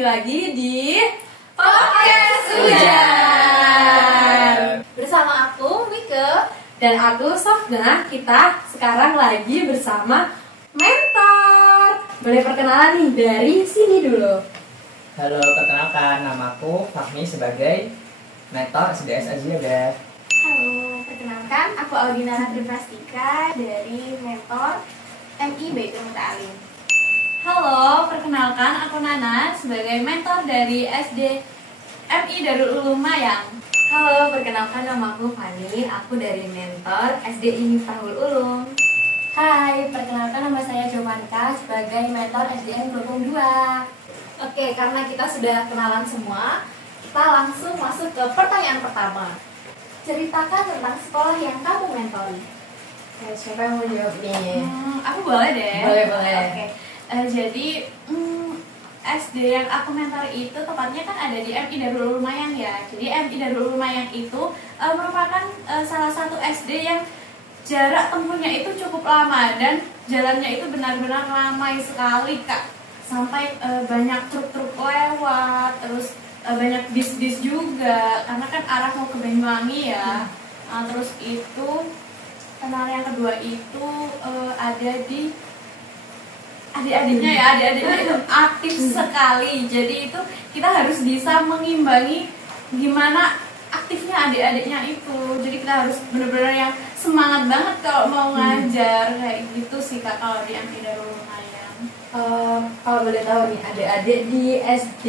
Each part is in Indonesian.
kembali lagi di Podcast Hujan. Bersama aku Mika dan aku Sofna. Kita sekarang lagi bersama mentor. Boleh perkenalan nih dari sini dulu. Halo, perkenalkan namaku Fahmi sebagai mentor SDS Aziada. Halo, perkenalkan aku Audina Ratri Prastika dari mentor MI Baitul Muta'alim. Halo, perkenalkan aku Nana sebagai mentor dari SD MI Darul Ulum Mayang. Halo, perkenalkan nama aku Fani, aku dari mentor SDI Miftahul Ulum. Hai, perkenalkan nama saya Jovanka sebagai mentor SDN Kelungkung 2. Oke, karena kita sudah kenalan semua, kita langsung masuk ke pertanyaan pertama. Ceritakan tentang sekolah yang kamu mentori. Siapa yang mau jawab nih? Aku boleh deh. Boleh. Oke. Jadi SD yang aku mentor itu tepatnya kan ada di MI Darul Ulum Mayang ya. Jadi MI Darul Ulum Mayang itu merupakan salah satu SD yang jarak tempuhnya itu cukup lama dan jalannya itu benar-benar ramai sekali Kak. Sampai banyak truk-truk lewat, terus banyak bis-bis juga karena kan arah mau ke Banyuwangi ya. Nah, terus itu kenal yang kedua itu ada di adik-adiknya itu aktif sekali. Jadi itu kita harus bisa mengimbangi gimana aktifnya adik-adiknya itu. Jadi kita harus benar-benar yang semangat banget kalau mau ngajar kayak gitu sih Kak kalau di MI Darul Mayang. Kalau boleh tahu nih, adik-adik di SD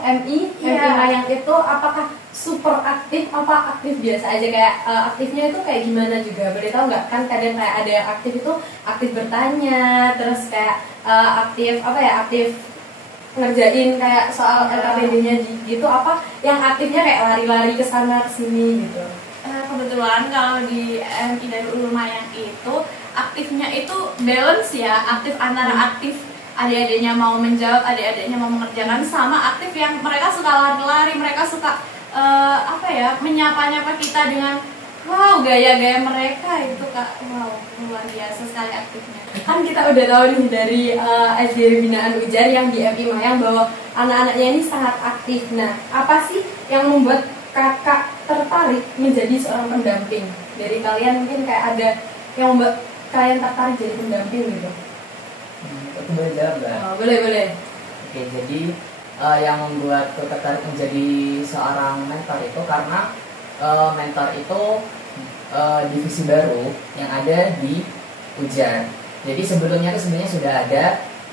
MI Mayang itu apakah super aktif apa aktif biasa aja, kayak aktifnya itu kayak gimana juga boleh tahu nggak? Kan kadang kayak ada yang aktif itu aktif bertanya, terus kayak aktif ngerjain kayak soal LKPD-nya gitu, apa yang aktifnya kayak lari-lari ke sana ke sini gitu. Kebetulan kalau di MI Darul Ulum Mayang itu aktifnya itu balance ya, aktif antara aktif adik-adiknya mau menjawab, adik-adiknya mau mengerjakan, sama aktif yang mereka suka lari-lari, mereka suka menyapa-nyapa kita dengan wow, gaya-gaya mereka itu Kak, wow, luar biasa sekali aktifnya. Kan kita udah tahu nih dari SD Binaan Ujar yang di MI Mayang bahwa anak-anaknya ini sangat aktif. Nah, apa sih yang membuat kakak tertarik menjadi seorang pendamping? Dari kalian mungkin kayak ada yang membuat kalian tertarik jadi pendamping gitu? Aku boleh jawab nggak? Boleh. Oke, jadi yang membuatku tertarik menjadi seorang mentor itu karena mentor itu divisi baru yang ada di Ujar. Jadi sebelumnya itu sebenarnya sudah ada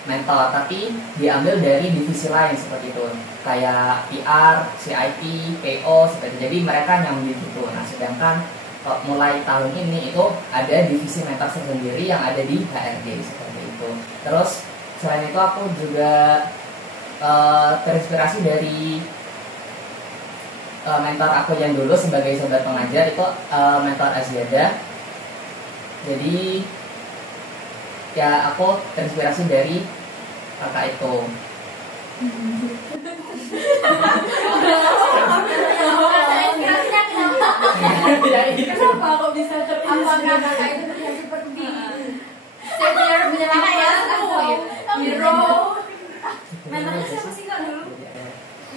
mentor, tapi diambil dari divisi lain seperti itu, kayak PR, CIP, PO seperti itu. Jadi mereka nyambil gitu. Nah, sedangkan mulai tahun ini itu ada divisi mentor sendiri yang ada di HRD seperti itu. Terus selain itu aku juga terinspirasi dari mentor aku yang dulu sebagai sobat pengajar itu mentor Aziada. Jadi ya aku terinspirasi dari kakak itu. Kenapa kok bisa terinspirasi? Kakak itu terlihat seperti senior menyelamat ya, hero. Mentornya siapa sih Kak dulu?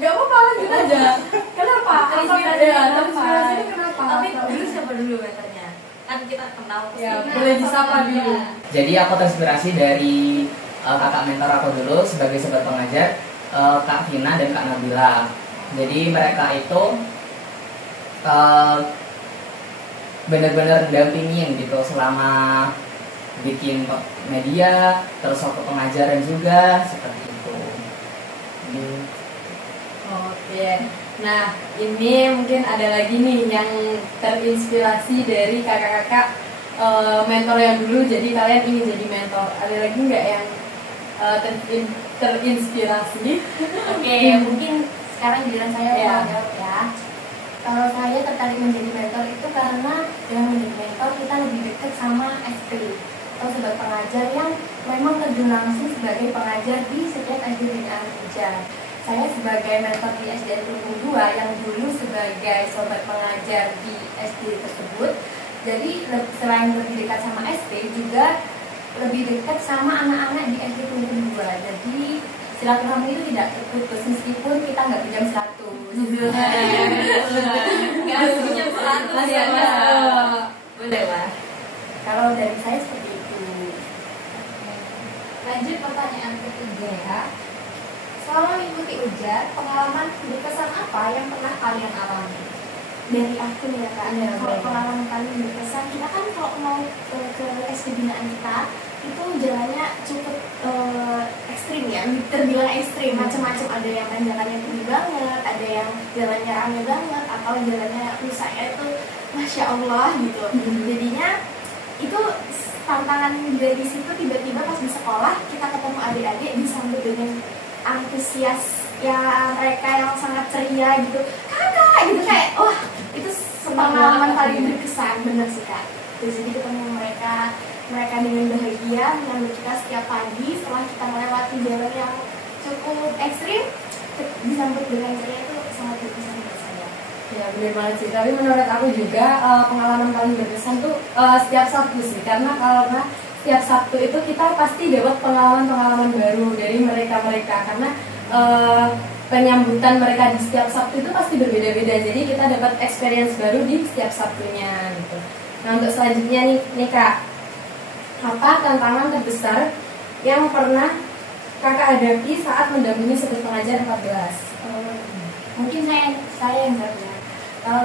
Gak apa-apa, lanjut aja. Kenapa? Terinspirasinya kenapa? Tapi dulu siapa dulu mentornya? Kan kita kenal pasti. Ya, boleh disapa dulu. Jadi aku terinspirasi dari kakak mentor aku dulu sebagai sobat pengajar, Kak Vina dan Kak Nabila. Jadi mereka itu benar-benar dampingin gitu selama bikin media, terus waktu pengajaran juga seperti itu. Oke. Nah, ini mungkin ada lagi nih yang terinspirasi dari kakak-kakak mentor yang dulu, jadi kalian ingin jadi mentor. Ada lagi nggak yang terinspirasi? Oke, mungkin sekarang giliran saya mau jawab ya. Kalau saya tertarik menjadi mentor itu karena dengan menjadi mentor kita lebih dekat sama SP atau sobat pengajar yang memang terjun langsung sebagai pengajar di setiap SD Binaan Ujar. Saya sebagai mentor di SDN Kelungkung 2 yang dulu sebagai sobat pengajar di SD tersebut, jadi selain lebih dekat sama SP juga lebih dekat sama anak-anak di SD Kelungkung 2. Jadi silaturahmi itu tidak terputus meskipun kita nggak pinjam 100. Nggak harus pinjam 100 ya, boleh lah. Kalau dari saya seperti itu. Lanjut pertanyaan ketiga ya. Selama mengikuti ujian, pengalaman berkesan apa yang pernah kalian alami? Dari aku ya kak, Iya, kalau boleh. pengalaman kami berkesan, kita kan kalau mau ke SD binaan kita itu jalannya cukup ekstrim ya, terbilang ekstrim, macam-macam, ada yang jalannya tinggi banget, ada yang jalannya rame banget, atau jalannya rusak ya, itu masya Allah gitu. Jadinya itu tantangan dari situ, tiba-tiba pas di sekolah kita ketemu adik-adik disambut dengan antusias ya, mereka yang sangat ceria gitu, kakak gitu, kayak wah itu pengalaman paling berkesan, bener sih kak. Terus jadi ketemu mereka dengan bahagia menyambut kita setiap pagi setelah kita melewati jalan yang cukup ekstrim, disambut dengan ceria, itu sangat berkesan buat saya. Ya benar banget sih, tapi menurut aku juga pengalaman paling berkesan tuh setiap Sabtu sih, karena setiap Sabtu itu kita pasti dapat pengalaman-pengalaman baru dari mereka-mereka, karena penyambutan mereka di setiap Sabtu itu pasti berbeda-beda, jadi kita dapat experience baru di setiap Sabtunya gitu. Nah untuk selanjutnya nih Kak, apa tantangan terbesar yang pernah Kakak hadapi saat mendampingi sudut pengajar 14? Mungkin saya yang jawab ya. Kalau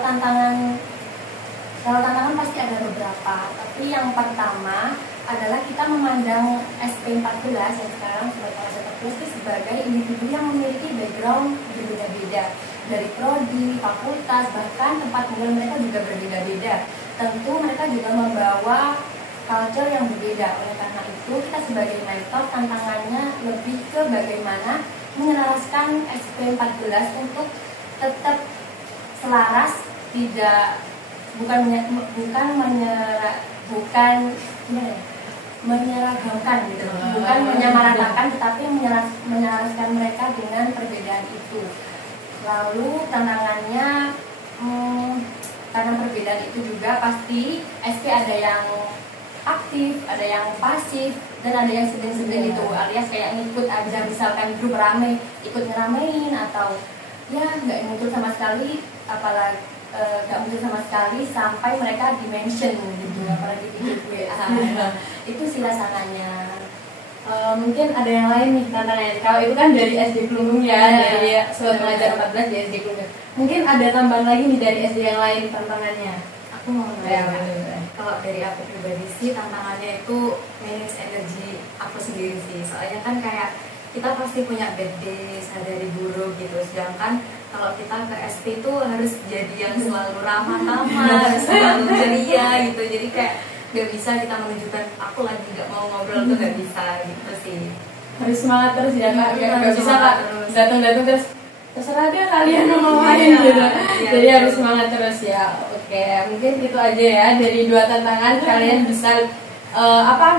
tantangan pasti ada beberapa, tapi yang pertama adalah kita memandang SP14 yang sekarang sudah pengajar 14 itu sebagai individu yang memiliki background berbeda-beda, dari prodi, fakultas, bahkan tempat tinggal mereka juga berbeda-beda. Tentu mereka juga membawa culture yang berbeda. Oleh karena itu kita sebagai mentor tantangannya lebih ke bagaimana menyelaraskan SP14 untuk tetap selaras, tidak menyeragamkan gitu, bukan menyamaratakan, tetapi menyelaraskan mereka dengan perbedaan itu. Lalu tantangannya karena perbedaan itu juga pasti SP ada yang aktif, ada yang pasif, dan ada yang sedang-sedang gitu, alias kayak ngikut aja, misalkan grup rame ikut ngeramein, atau ya nggak muncul sama sekali, apalagi nggak muncul sama sekali sampai mereka dimention gitu, apalagi di grup WA. Itu sih rasakannya. Mungkin ada yang lain nih tantangannya. Kalau itu kan dari SD Kelungkung ya, dari Sobat Pengajar 14 di SD Kelungkung. Mungkin ada tambahan lagi nih dari SD yang lain tantangannya. Aku mau Ya, nanya, kalau dari aku pribadi sih tantangannya itu manage energi aku sendiri sih. Soalnya kan kayak kita pasti punya bad days, hari-hari buruk gitu. Sedangkan kalau kita ke SP itu harus jadi yang selalu ramah-tamah, harus selalu ceria gitu. Jadi kayak nggak bisa kita menunjukkan aku lagi nggak mau ngobrol tuh nggak bisa gitu sih. Harus semangat terus ya Kak, Iya, nggak bisa semangat Kak terus. datang-datang terus terserah deh kalian mau ngapain Iya, gitu. iya, Jadi iya. harus semangat terus ya. Oke, mungkin itu aja ya dari dua tantangan. Kalian bisa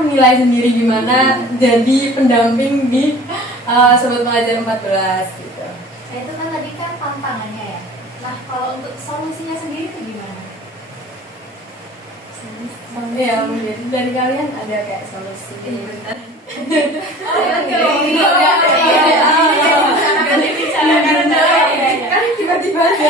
menilai sendiri gimana jadi pendamping di Sobat Pengajar 14 gitu. Nah itu kan tadi kan tantangannya ya. Nah kalau untuk solusinya sendiri itu gimana? Ya mungkin dari kalian ada kayak solusi. Bentar. Kan tiba-tiba aja.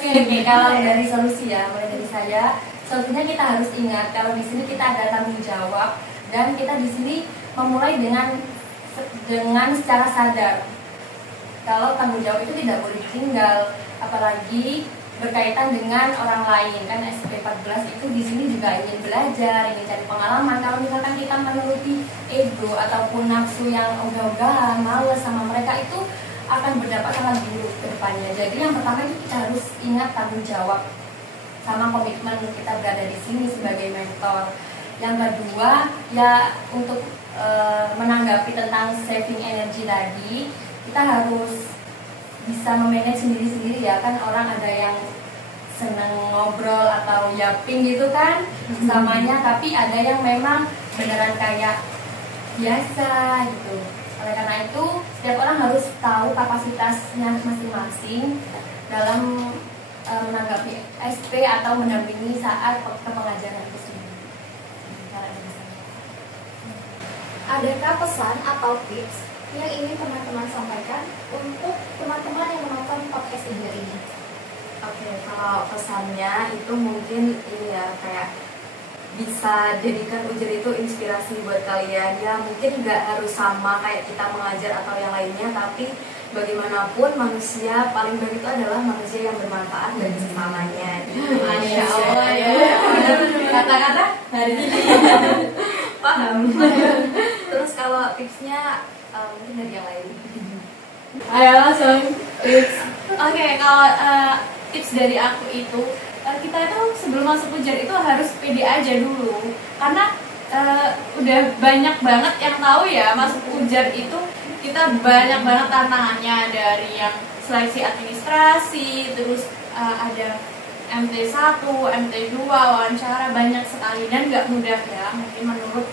Oke, kalau dari solusi ya, mulai dari saya, solusinya kita harus ingat kalau di sini kita ada tanggung jawab, dan kita di sini memulai dengan secara sadar. Kalau tanggung jawab itu tidak boleh ditinggal, apalagi berkaitan dengan orang lain. Kan SP14 itu di sini juga ingin belajar, ingin cari pengalaman. Kalau misalkan kita menuruti ego ataupun nafsu yang ogah-ogahan, males sama mereka, itu akan berdampak sangat buruk ke depannya. Jadi yang pertama itu kita harus ingat tanggung jawab sama komitmen kita berada di sini sebagai mentor. Yang kedua ya untuk menanggapi tentang saving energy tadi, kita harus bisa memanage sendiri-sendiri ya. Kan orang ada yang seneng ngobrol atau yaping gitu kan samanya, tapi ada yang memang beneran kayak biasa gitu. Oleh karena itu setiap orang harus tahu kapasitasnya masing-masing dalam menanggapi SP atau mendampingi saat kepengajaran itu sendiri. adakah pesan atau tips yang ingin teman-teman sampaikan untuk teman-teman yang menonton podcast Ujar ini? Oke, kalau pesannya itu mungkin ini ya, kayak bisa jadikan Ujar itu inspirasi buat kalian ya. Mungkin nggak harus sama kayak kita mengajar atau yang lainnya, tapi bagaimanapun manusia paling baik itu adalah manusia yang bermanfaat bagi sesamanya. Masya Allah ya. Kata-kata hari ini. Paham. Terus kalau tipsnya mungkin dari yang lain. Ayo langsung tips. Oke, kalau tips dari aku itu kita itu sebelum masuk Ujar itu harus pede aja dulu, karena udah banyak banget yang tahu ya masuk Ujar itu kita banyak banget tantangannya, dari yang seleksi administrasi, terus ada MT1, MT2, wawancara, banyak sekali dan nggak mudah ya. Mungkin menurut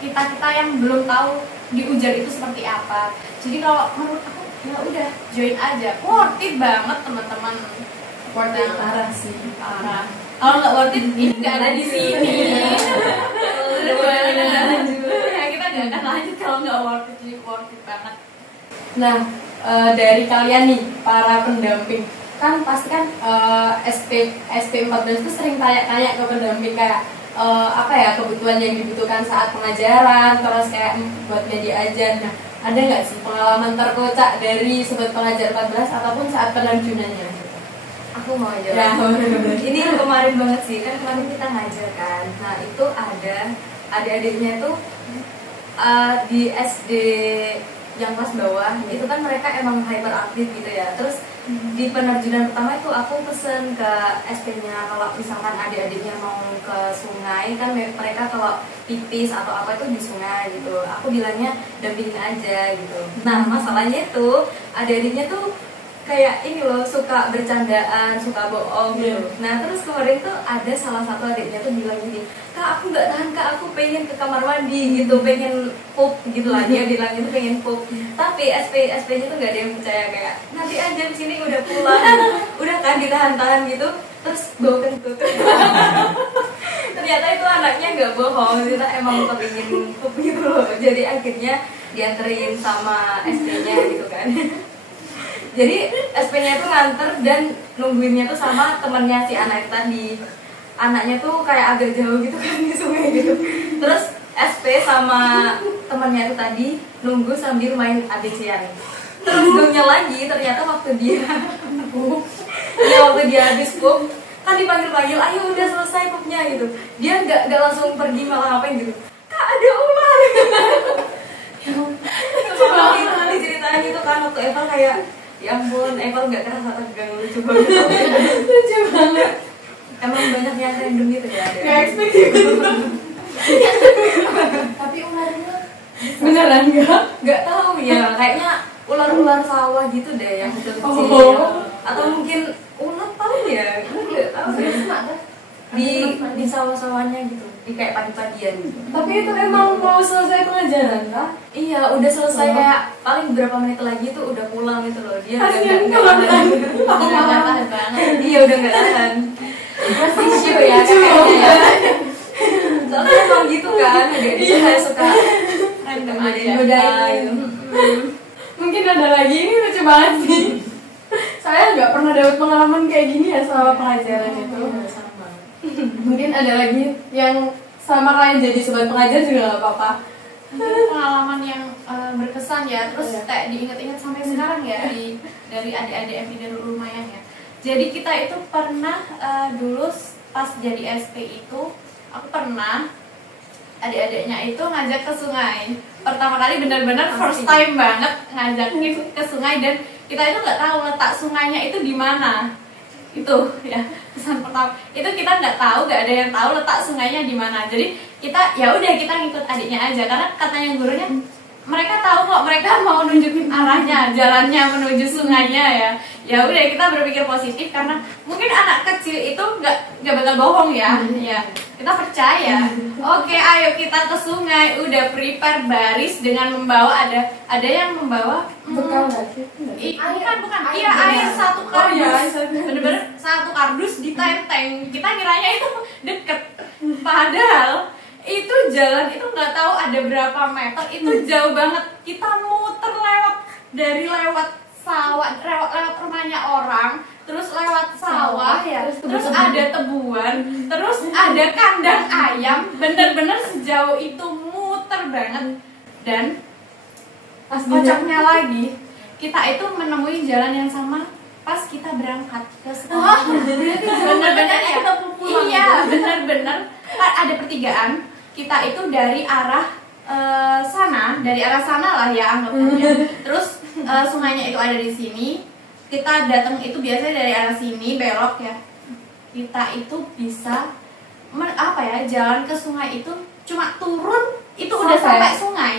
kita yang belum tahu di Ujar itu seperti apa. Jadi kalau menurut aku ya udah join aja, worth it banget teman-teman. Worth it parah sih. Parah. Kalau nggak worth it ini nggak ada di sini. Ya kita nggak akan lanjut kalau nggak worth it. Jadi worth it banget. Nah, dari kalian nih para pendamping, kan pasti kan SP14 itu sering tanya-tanya ke pendamping kayak apa ya kebutuhan yang dibutuhkan saat pengajaran, terus kayak buat media aja. Nah, ada nggak sih pengalaman terkocak dari sobat pengajar 14 ataupun saat penerjunannya? Aku mau aja. Ya, ini kemarin banget sih, kan kemarin kita ngajar kan. Nah itu ada adik-adiknya tuh di SD yang kelas bawah, itu kan mereka emang hyperaktif gitu ya. Terus di penerjunan pertama itu aku pesen ke SP-nya kalau misalkan adik-adiknya mau ke sungai, kan mereka kalau pipis atau apa itu di sungai gitu, aku bilangnya dampingin aja gitu. Nah masalahnya itu adik-adiknya tuh kayak ini loh, suka bercandaan, suka bohong gitu. Nah terus kemarin tuh ada salah satu adiknya tuh bilang gini, Kak aku nggak tahan Kak, aku pengen ke kamar mandi gitu, pengen pup gitu lah, dia bilang itu pengen pup. Tapi SP-nya tuh nggak ada yang percaya, kayak nanti aja di sini udah pulang, udah kan ditahan-tahan gitu, terus bau kentut. Ternyata itu anaknya nggak bohong, ternyata emang pengen pup gitu loh. Jadi akhirnya dianterin sama SP-nya gitu kan. Jadi SP-nya tuh nganter dan nungguinnya tuh sama temennya si anak tadi. Anaknya tuh kayak agak jauh gitu kan di sungai gitu. Terus SP sama temennya tuh tadi nunggu sambil main ABC-an. Terus gongnya lagi, ternyata waktu dia habis pup, kan dipanggil-panggil, ayo udah selesai pupnya gitu. Dia nggak langsung pergi, malah ngapain gitu. Kak ada ular. Terus diceritain gitu kan waktu Eva kayak, ya ampun, Eva nggak kerasa tegang, lucu banget. lucu banget. Emang banyak yang random gitu ya. Nggak expect gitu. Tapi ularnya Beneran nggak tahu ya, kayaknya ular-ular sawah gitu deh yang kecil-kecil. Atau mungkin ular tahu ya, nggak tahu ya. Di sawah-sawahnya gitu, di kayak padi-padian gitu. Tapi itu emang mau selesai pengajaran kah? Iya, udah selesai kayak paling berapa menit lagi tuh udah pulang gitu loh. Dia Kasian nggak tahan. Nggak tahan banget. Iya udah nggak tahan. trust issue ya kayaknya ya. Soalnya emang gitu kan, dia kayak suka Random godain. Mungkin ada lagi, ini lucu banget sih. Saya nggak pernah dapat pengalaman kayak gini ya selama pengajaran itu. Mungkin ada lagi yang sama kalian jadi sobat pengajar juga nggak apa-apa. Pengalaman yang berkesan ya, terus kayak diingat-ingat sampai sekarang ya dari adik-adik FI Darul Lumayan ya. Jadi kita itu pernah dulu pas jadi SP itu, aku pernah adik-adiknya itu ngajak ke sungai. Pertama kali benar-benar first time banget ngajakin ke sungai, dan kita itu nggak tahu letak sungainya itu di mana. Itu ya pesan pertama. Itu kita nggak tahu, nggak ada yang tahu letak sungainya di mana. Jadi kita ya udah kita ngikut adiknya aja, karena katanya gurunya mereka tahu kok, mereka mau nunjukin arahnya, jalannya menuju sungainya ya. Ya udah kita berpikir positif, karena mungkin anak kecil itu nggak bakal bohong ya. Ya kita percaya. Oke, ayo kita ke sungai. Udah prepare baris dengan membawa ada yang membawa Bekal nggak sih? bukan. Iya, air satu kardus. Bener-bener satu kardus di tenteng. Kita ngiranya itu deket. Padahal itu jalan itu nggak tahu ada berapa meter, itu jauh banget. Kita muter lewat sawah, lewat rumahnya orang, terus lewat sawah ya, terus ada tebuan, terus ada kandang ayam, bener-bener sejauh itu muter banget. Dan kocaknya lagi, kita itu menemui jalan yang sama pas kita berangkat ke sekolah. Bener-bener ya, iya bener-bener ada pertigaan. Kita itu dari arah sana lah ya anggapannya. Terus sungainya itu ada di sini. Kita datang itu biasanya dari arah sini belok ya. Kita itu bisa jalan ke sungai itu cuma turun itu udah sampai sungai.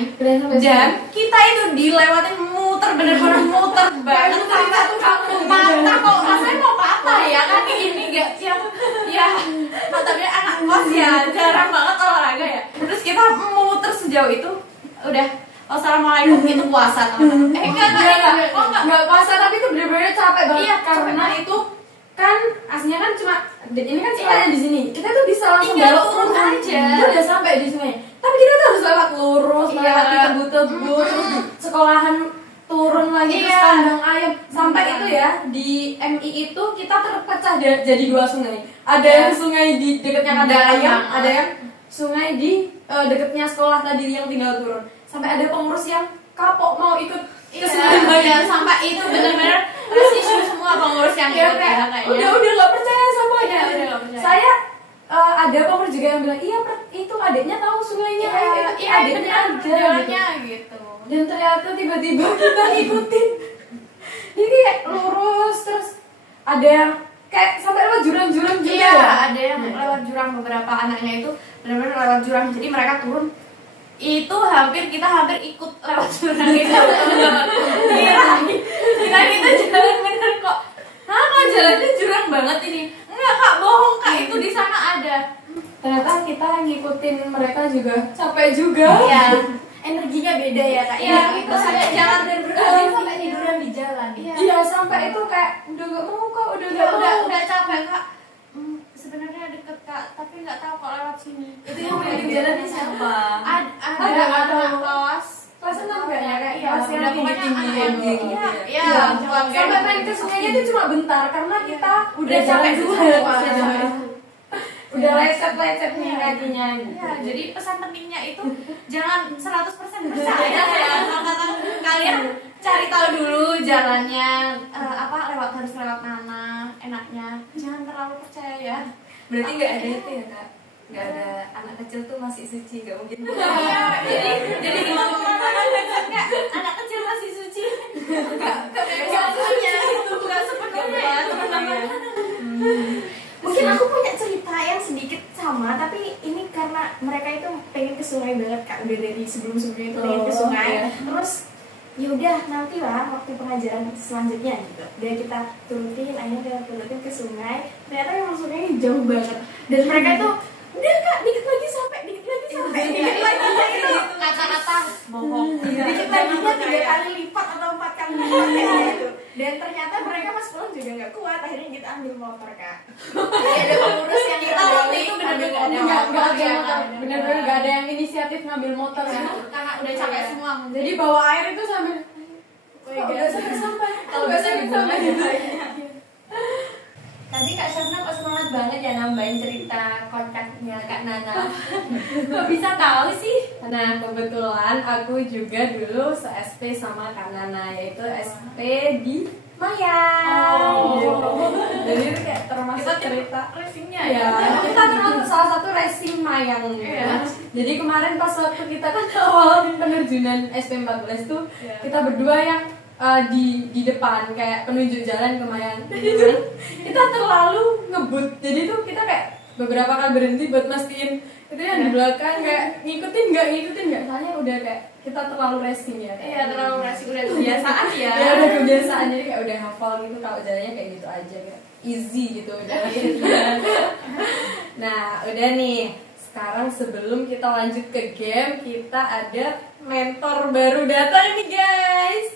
Dan kita itu dilewatin muter, bener-bener muter banget sampai patah. Kalau rasanya mau patah ya kan, ini gak yang ya tapi anak kos ya jarang banget olahraga ya. Terus kita muter sejauh itu udah assalamualaikum, itu puasa teman-teman. Enggak puasa, tapi itu bener-bener capek banget. Iya, karena itu kan aslinya kan cuma ini kan sungainya di sini. Kita tuh bisa langsung tinggal belok turun aja. Itu udah sampai di sungai. Tapi kita tuh harus lewat lurus, melewati tebu-tebu, terus sekolahan turun lagi terus kandang ayam. Sampai itu ya di MI itu kita terpecah jadi 2 sungai. Ada yang sungai di dekatnya kandang ayam, ada yang sungai di dekatnya sekolah tadi yang tinggal turun. Sampai ada pengurus yang kapok mau ikut ke sungai. Iya, sampai itu benar-benar trust issue semua pengurus yang ikut ya kayaknya. Udah nggak percaya semuanya. Iya, udah nggak percaya. Saya ada pengurus juga yang bilang iya itu adiknya tahu sungainya, adiknya ada jalannya gitu. Dan ternyata tiba-tiba kita ngikutin. Jadi kayak lurus terus ada yang kayak sampai lewat jurang-jurang juga. Iya, ya? ada yang lewat jurang, beberapa anaknya itu benar-benar lewat jurang. Jadi mereka turun itu kita hampir ikut lewat jurang itu. Kira kita jalan bener kok. Kok jalannya jurang banget ini? Enggak kak, bohong kak, itu di sana ada. Ternyata kita ngikutin mereka juga capek juga. Iya, energinya beda ya kak. Iya, Itu sampai jalan dan sampai tiduran di jalan. Iya, sampai itu kayak udah gak mau kak, udah capek kak. Sebenarnya deket kak, tapi nggak tahu kok lewat sini. Itu yang keliling jalannya siapa? Ada kelas 6 kayaknya kayak iya, kelas yang udah tinggi-tinggi pokoknya yang anak- gitu. iya, Sampai main ke sungainya itu cuma bentar karena kita udah capek dulu. Udah lecet-lecet nih kakinya gitu. Ya, jadi pesan pentingnya itu jangan 100% percaya ya. Kata kalian cari tahu dulu jalannya harus lewat mana enaknya. Jangan terlalu percaya ya. Berarti nggak ada itu ya kak? Nggak ada anak kecil tuh masih suci, nggak mungkin. Iya, jadi kalau mengatakan enggak anak kecil masih suci. Enggak sepenuhnya itu, enggak sepenuhnya teman-teman. Mungkin aku punya cerita yang sedikit sama, tapi ini karena mereka itu pengen ke sungai banget kak, udah dari sebelum-sebelumnya itu pengen ke sungai. Terus ya udah nanti lah waktu pengajaran selanjutnya gitu. Dan kita turutin, akhirnya kita turutin ke sungai. Ternyata memang sungainya jauh banget. Dan mereka itu udah kak, dikit lagi sampai. Dikit lagi itu Kata-kata bohong. dikit laginya 3 kali lipat atau 4 kali lipat kayak gitu. Dan ternyata mereka pas pulang juga nggak kuat, akhirnya kita ambil motor kak. Jadi ada pengurus yang Kita waktu itu benar-benar Nggak ada motor, bener-bener nggak ada yang inisiatif ngambil motor ya. karena udah capek semua. Jadi bawa air itu sambil nggak sampai. Kalau bisa sampai. Tadi Kak Syafna kok semangat banget ya nambahin cerita kontaknya Kak Nana. Kok bisa tahu sih? Nah, kebetulan aku juga dulu se-SP sama Kak Nana, yaitu SP di Mayang. Gitu. Jadi itu kayak termasuk cerita racingnya ya. Kita termasuk salah satu racing Mayang gitu. Jadi kemarin pas waktu kita kan awal penerjunan SP14 tuh kita berdua yang di depan kayak penunjuk jalan ke Mayang. Jadi kan kita terlalu ngebut. Jadi tuh kita kayak beberapa kali berhenti buat mastiin itu yang di belakang kayak ngikutin nggak soalnya udah kayak kita terlalu racing ya. Iya, terlalu racing, udah kebiasaan ya. Ya udah kebiasaan, jadi kayak udah hafal gitu kalau jalannya kayak gitu aja kayak easy gitu jalannya. Nah udah nih, sekarang sebelum kita lanjut ke game, kita ada mentor baru datang nih guys.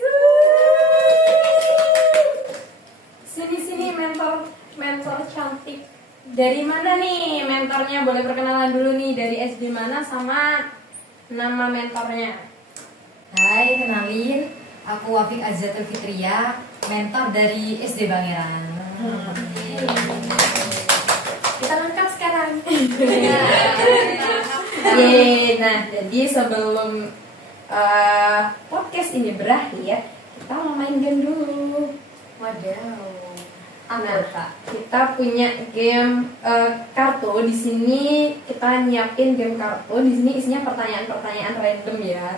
Sini mentor cantik Dari mana nih mentornya? Boleh perkenalan dulu nih, dari SD mana sama nama mentornya? Hai, kenalin, aku Wafik Azatul Fitria, mentor dari SD Bangeran. Kita lengkap sekarang. Yeay, nah jadi sebelum podcast ini berakhir, kita mau main game dulu. Wadaw. Nah, kita punya game kartu. Di sini kita nyiapin game kartu. Di sini isinya pertanyaan-pertanyaan random ya.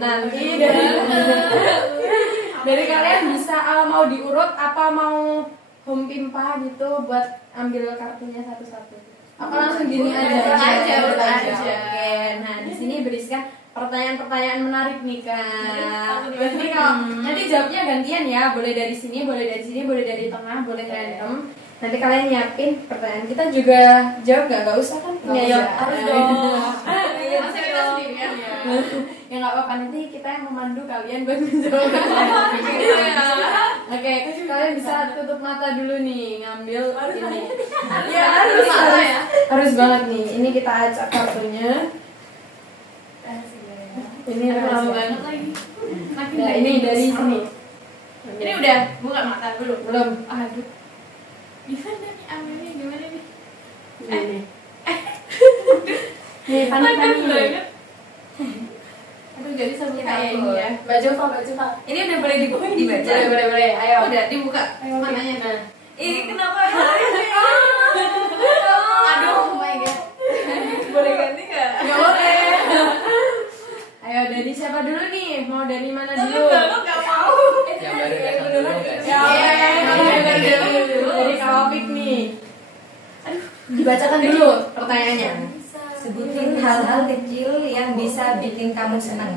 Nanti dari kalian bisa mau diurut apa mau home pimpa gitu buat ambil kartunya satu-satu. Apa langsung gini aja? Urut aja. Oke. Nah, di sini berisikan pertanyaan-pertanyaan menarik nih Kak. Nanti kalau nanti jawabnya gantian ya, boleh dari sini, boleh dari sini, boleh dari tengah, boleh random. Nanti kalian nyiapin pertanyaan, kita juga jawab nggak usah kan? Ya harus dong. Masa kita sendirian ya? Ya nggak apa-apa, nanti kita yang memandu kalian buat menjawab. Oke, kalian bisa tutup mata dulu nih, ngambil ini. Ya harus banget nih. Ini kita acak kartunya. Ini Lama banget lagi. Makin Nah, ini dari sini. Ini udah buka mata dulu. Belum. Aduh. Gimana nih ambilnya? Gimana nih? Ini. Nih, panik banget. Aduh, gak bisa buka ya ini ya. Baju Pak. Ini udah boleh dibaca. Boleh. Ayo. Udah dibuka mananya. Nah. Ih, kenapa? Aduh, oh my god. Boleh ganti nggak? Gak boleh. Ayo, dari siapa dulu nih? Mau dari mana dulu? Gak mau. Yang baru datang dulu guys. Dari Kak Wafik nih. Dibacakan dulu pertanyaannya. Sebutin hal-hal kecil yang bisa bikin kamu senang.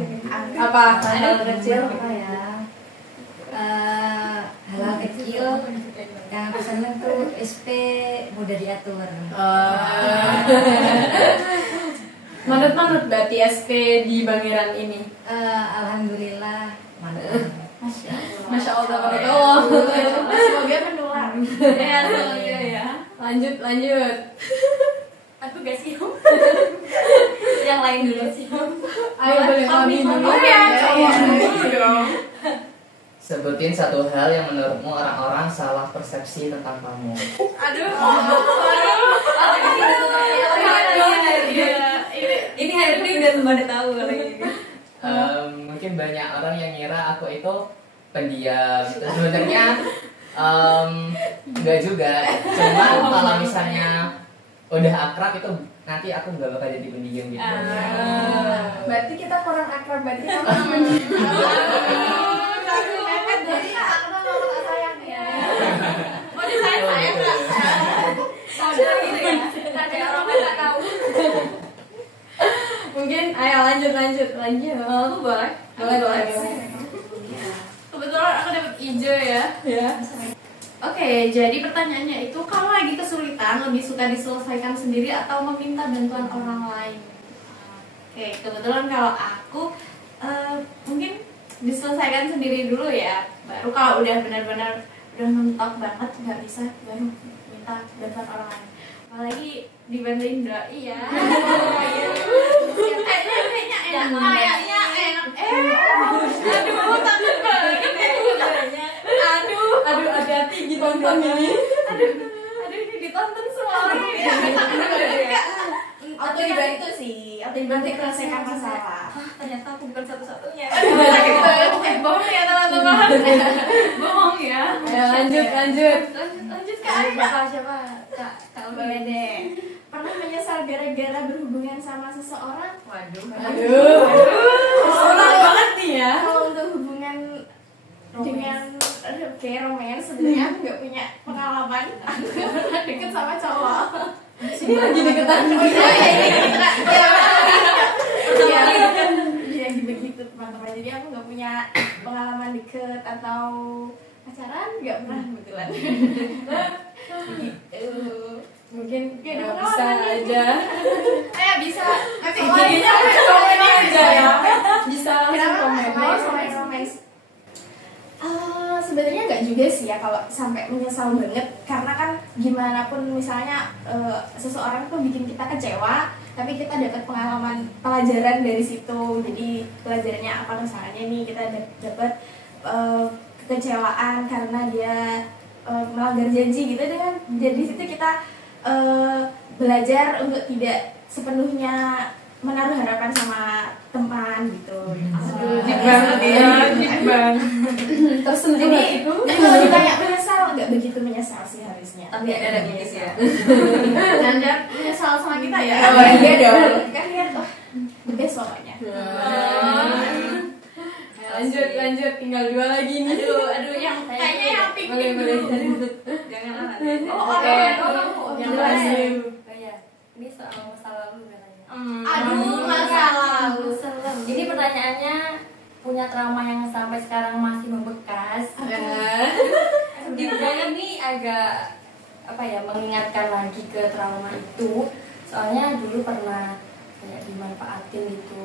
Apa? Hal kecil? Apa ya? Hal-hal kecil yang aku senang tuh SP mudah diatur. Manut berarti SP di Bangeran ini. Alhamdulillah mantap. Masya Allah, tabarakallah. Semoga menular. Ya, semoga ya. Lanjut. Aku gak siap. Yang lain dulu siap. Ayo boleh kami dulu. Oh ya, cowok dulu dong. Sebutin satu hal yang menurutmu orang-orang salah persepsi tentang kamu. Aduh. Ini hari ini udah pada tahu kalau ini. Mungkin banyak orang yang ngira aku itu pendiam. Sebenarnya enggak juga. Cuma kalau misalnya udah akrab itu nanti aku nggak bakal jadi pendiam gitu. Berarti kita kurang akrab, berarti kamu Jadi aku mau sayang ya. Mau disayang-sayang nggak? Tahu gitu ya. Tadi orang nggak tahu. Mungkin ayo lanjut. Aku boleh. Boleh. Kebetulan aku dapat hijau ya. Ya. Oke, jadi pertanyaannya itu kalau lagi kesulitan lebih suka diselesaikan sendiri atau meminta bantuan orang lain? Oke, kebetulan kalau aku mungkin diselesaikan sendiri dulu ya. Baru kalau udah benar-benar udah mentok banget nggak bisa baru minta bantuan orang lain. Apalagi dibantuin doi ya. Kayaknya enak. Aduh, takut banget ya. Aduh, hati-hati ditonton ini. Aduh, ini ditonton semua orang ya. Atau dibantu sih. Atau dibantu menyelesaikan masalah. Ternyata aku bukan satu-satunya. Sakit banget. Bohong ya teman-teman. Bohong ya. Ayo lanjut. Lanjut ke Ayah. Siapa? Kak Bede. Pernah menyesal gara-gara berhubungan sama seseorang? Waduh. Aduh. Personal banget nih ya. Kalau untuk hubungan dengan romance sebenarnya aku nggak punya pengalaman. Aku nggak pernah deket sama cowok. Ini lagi deketan. Iya begitu teman-teman. Jadi aku nggak punya pengalaman deket atau pacaran, nggak pernah kebetulan. Gitu. Mungkin Gak ada bisa pengalaman. aja. Bisa. Nanti Jadinya komen aja ya. Bisa langsung Kenapa komen. mau sama romance? Sebenarnya nggak juga sih ya kalau sama sampai menyesal banget, karena kan gimana pun misalnya seseorang tuh bikin kita kecewa, tapi kita dapat pelajaran dari situ. Jadi pelajarannya apa, misalnya nih kita dapat kekecewaan karena dia melanggar janji gitu kan. Jadi situ kita belajar untuk tidak sepenuhnya menaruh harapan sama teman gitu. Aduh, deep banget ya, deep banget. Tersentuh hatiku. Jadi kalau ditanya menyesal, nggak begitu menyesal sih harusnya. Tapi ada gitu ya. Anda menyesal sama kita ya? Oh iya dong. Kan lihat, wah, the best pokoknya. Lanjut, tinggal 2 lagi nih. Aduh, yang kayaknya yang pink Boleh. Jangan Yang lain. Oh iya, ini soal masa lalu katanya. Aduh, masa lalu. Ini pertanyaannya, punya trauma yang sampai sekarang masih membekas. Di banget nih agak mengingatkan lagi ke trauma itu. Soalnya dulu pernah kayak dimanfaatin gitu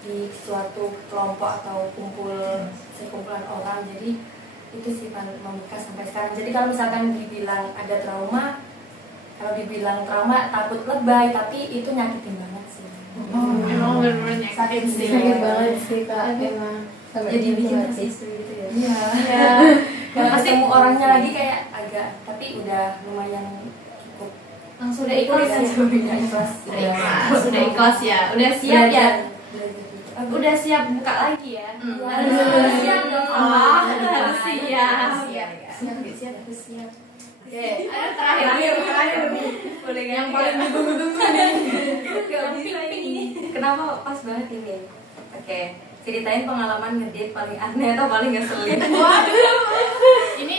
di suatu kelompok atau sekumpulan orang. Jadi itu sih paling membekas sampai sekarang. Jadi kalau misalkan dibilang ada trauma, kalau dibilang trauma takut lebay, tapi itu nyakitin banget sih. Emang bener-bener nyakitin sih. Sakit banget sih Kak, emang. Jadi bikin tersisu gitu ya. Iya. Kalau Pasti ketemu orangnya lagi kayak agak, tapi udah lumayan cukup. langsung udah ikhlas ya. Udah ikhlas. Sudah ikhlas ya. Udah siap ya. Udah siap buka lagi ya. Harus siap dong. Harus siap. Siap. Oke, ada terakhir nih. Boleh Yang paling ditunggu-tunggu nih. Gak bisa ini. Kenapa pas banget ini? Oke, ceritain pengalaman ngedate paling aneh atau paling ngeselin. Ini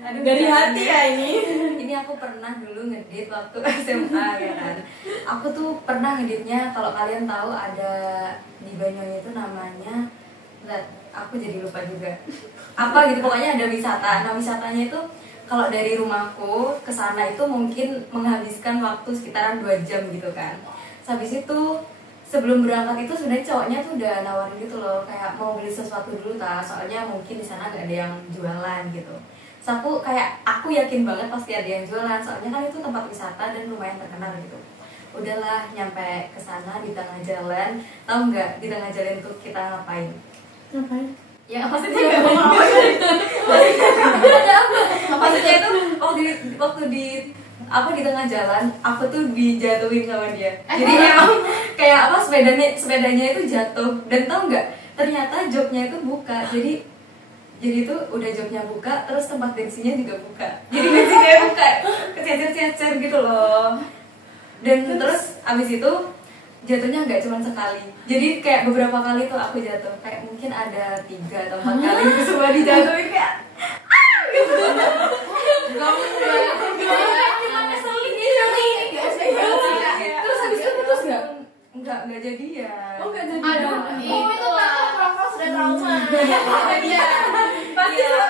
Aduh, Dari hati ya ini. Ini aku pernah dulu ngedate waktu SMA ya kan. Aku tuh pernah ngedate-nya, kalau kalian tahu ada di Banyuwangi itu namanya, aku jadi lupa juga. Apa gitu, pokoknya ada wisata. Nah, wisatanya itu kalau dari rumahku ke sana itu mungkin menghabiskan waktu sekitaran 2 jam gitu kan. Habis itu sebelum berangkat itu sebenarnya cowoknya tuh udah nawarin gitu loh, kayak mau beli sesuatu dulu soalnya mungkin di sana nggak ada yang jualan gitu. So aku yakin banget pasti ada yang jualan, soalnya kan itu tempat wisata dan lumayan terkenal gitu. Udahlah, nyampe ke sana di tengah jalan, tahu nggak di tengah jalan tuh kita ngapain? Ngapain? Ya maksudnya nggak mau ngapain. Ada apa? Maksudnya itu waktu di tengah jalan, aku tuh dijatuhin sama dia. Jadi emang kayak sepedanya itu jatuh, dan tau nggak, ternyata joknya itu buka. Jadi itu udah joknya buka, terus tempat bensinnya juga buka. Jadi bensinnya buka, kececer-cecer gitu loh. Dan terus abis itu jatuhnya nggak cuma sekali, jadi kayak beberapa kali tuh aku jatuh, kayak mungkin ada 3 atau 4 kali itu semua dijatuhin kayak gitu. Cuma ngeselin gitu nih. Terus habis itu putus nggak? Nggak jadi ya. Oh nggak jadi. aduh, itu kan sudah trauma. Iya.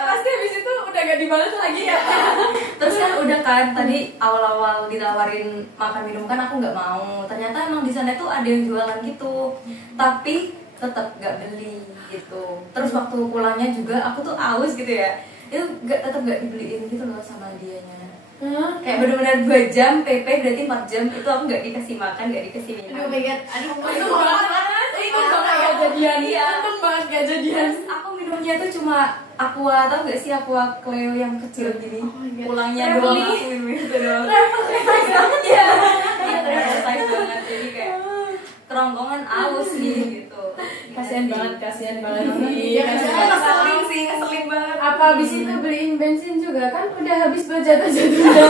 Pasti habis itu udah gak dibalas lagi ya. Terus kan udah kan tadi awal-awal ditawarin makan minum kan aku nggak mau. Ternyata emang di sana tuh ada yang jualan gitu, tapi tetap nggak beli gitu. Terus waktu pulangnya juga aku tuh aus gitu ya, itu tetap nggak dibeliin gitu loh sama dianya. Kayak benar-benar 2 jam PP berarti 4 jam itu aku nggak dikasih makan, nggak dikasih minum. Aduh, my god. Aduh, Untung banget gak jadian. Iya. Untung banget gak jadian. Terus aku minumnya tuh cuma aqua, tau gak sih aqua Cleo yang kecil gini. Pulangnya doang aku minum itu doang. Iya, travel size banget. Jadi kayak kerongkongan aus gitu. Kasian banget. Iya, ngeselin banget. Apa abis itu beliin bensin juga kan udah habis buat jatuh-jatuh.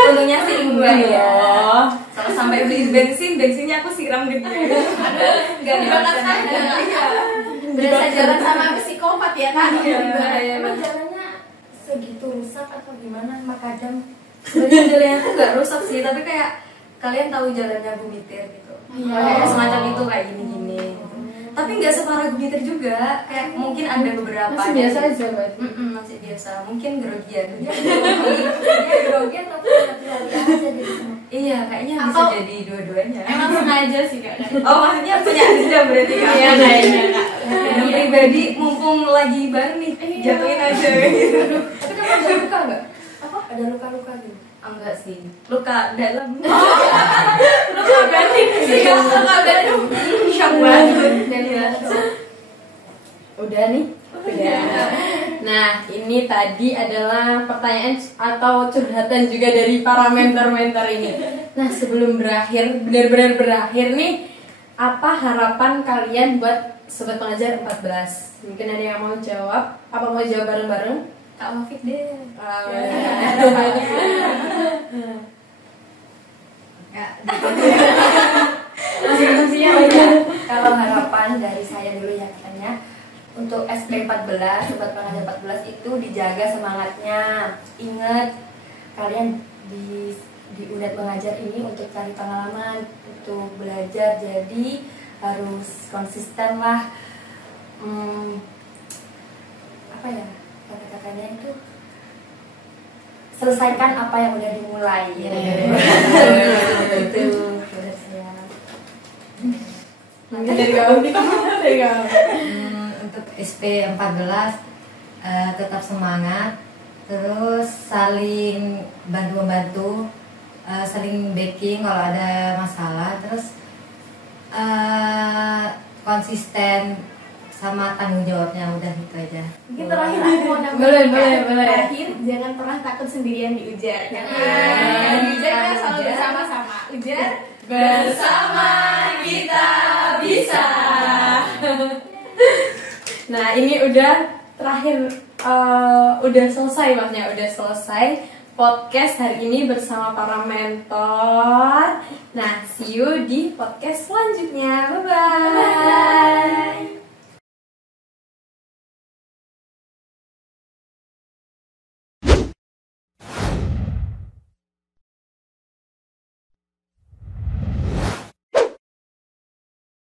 Untungnya sih enggak ya. Kalau sampai beli bensinnya aku siram ke dia. Enggak Dibakar saja. Berasa jalan sama psikopat ya kan? Emang jalannya segitu rusak atau gimana? Makadam jalannya tuh nggak rusak sih, tapi kayak kalian tahu jalannya Bumitir gitu. Kayak semacam itu, kayak gini-gini gitu. Tapi nggak separah Bumitir juga, kayak mungkin ada beberapa Masih biasa aja Mbak. masih biasa, mungkin grogian. Grogian tapi lagi aja gitu. Iya, kayaknya bisa Atau- jadi dua-duanya. Emang sengaja sih kak. Oh, maksudnya punya dendam berarti kan? Iya, kayaknya kak. Dan pribadi mumpung lagi baru nih, jatuhin aja gitu. Tapi kamu ada luka nggak? Apa? Ada luka-luka gitu? Enggak sih, luka dalam. Luka batin sih, luka batin. Shock banget. Udah nih? Udah. Nah, ini tadi adalah pertanyaan atau curhatan juga dari para mentor-mentor ini. Nah, sebelum berakhir, benar-benar berakhir nih, apa harapan kalian buat Sobat Pengajar 14? Mungkin ada yang mau jawab? Apa mau jawab bareng-bareng? Kak Mafid deh. Kalau harapan dari saya dulu ya katanya, untuk SP 14, Sobat Pengajar 14 itu dijaga semangatnya. Ingat, kalian di unit mengajar ini untuk cari pengalaman, untuk belajar, jadi harus konsisten lah. Apa ya kata-katanya itu, selesaikan apa yang udah dimulai. Itu dari saya. Mungkin dari kamu, dari kamu. Untuk SP 14 tetap semangat, terus saling bantu-membantu, saling backing kalau ada masalah, terus konsisten sama tanggung jawabnya, udah itu aja. Mungkin terakhir aku mau Boleh, nambahin. boleh. Terakhir, jangan pernah takut sendirian di Ujar. Di Ujar kita selalu bersama-sama. Ujar bersama kita bisa. Nah, ini udah terakhir, udah selesai maksudnya, udah selesai podcast hari ini bersama para mentor. Nah, see you di podcast selanjutnya. Bye-bye.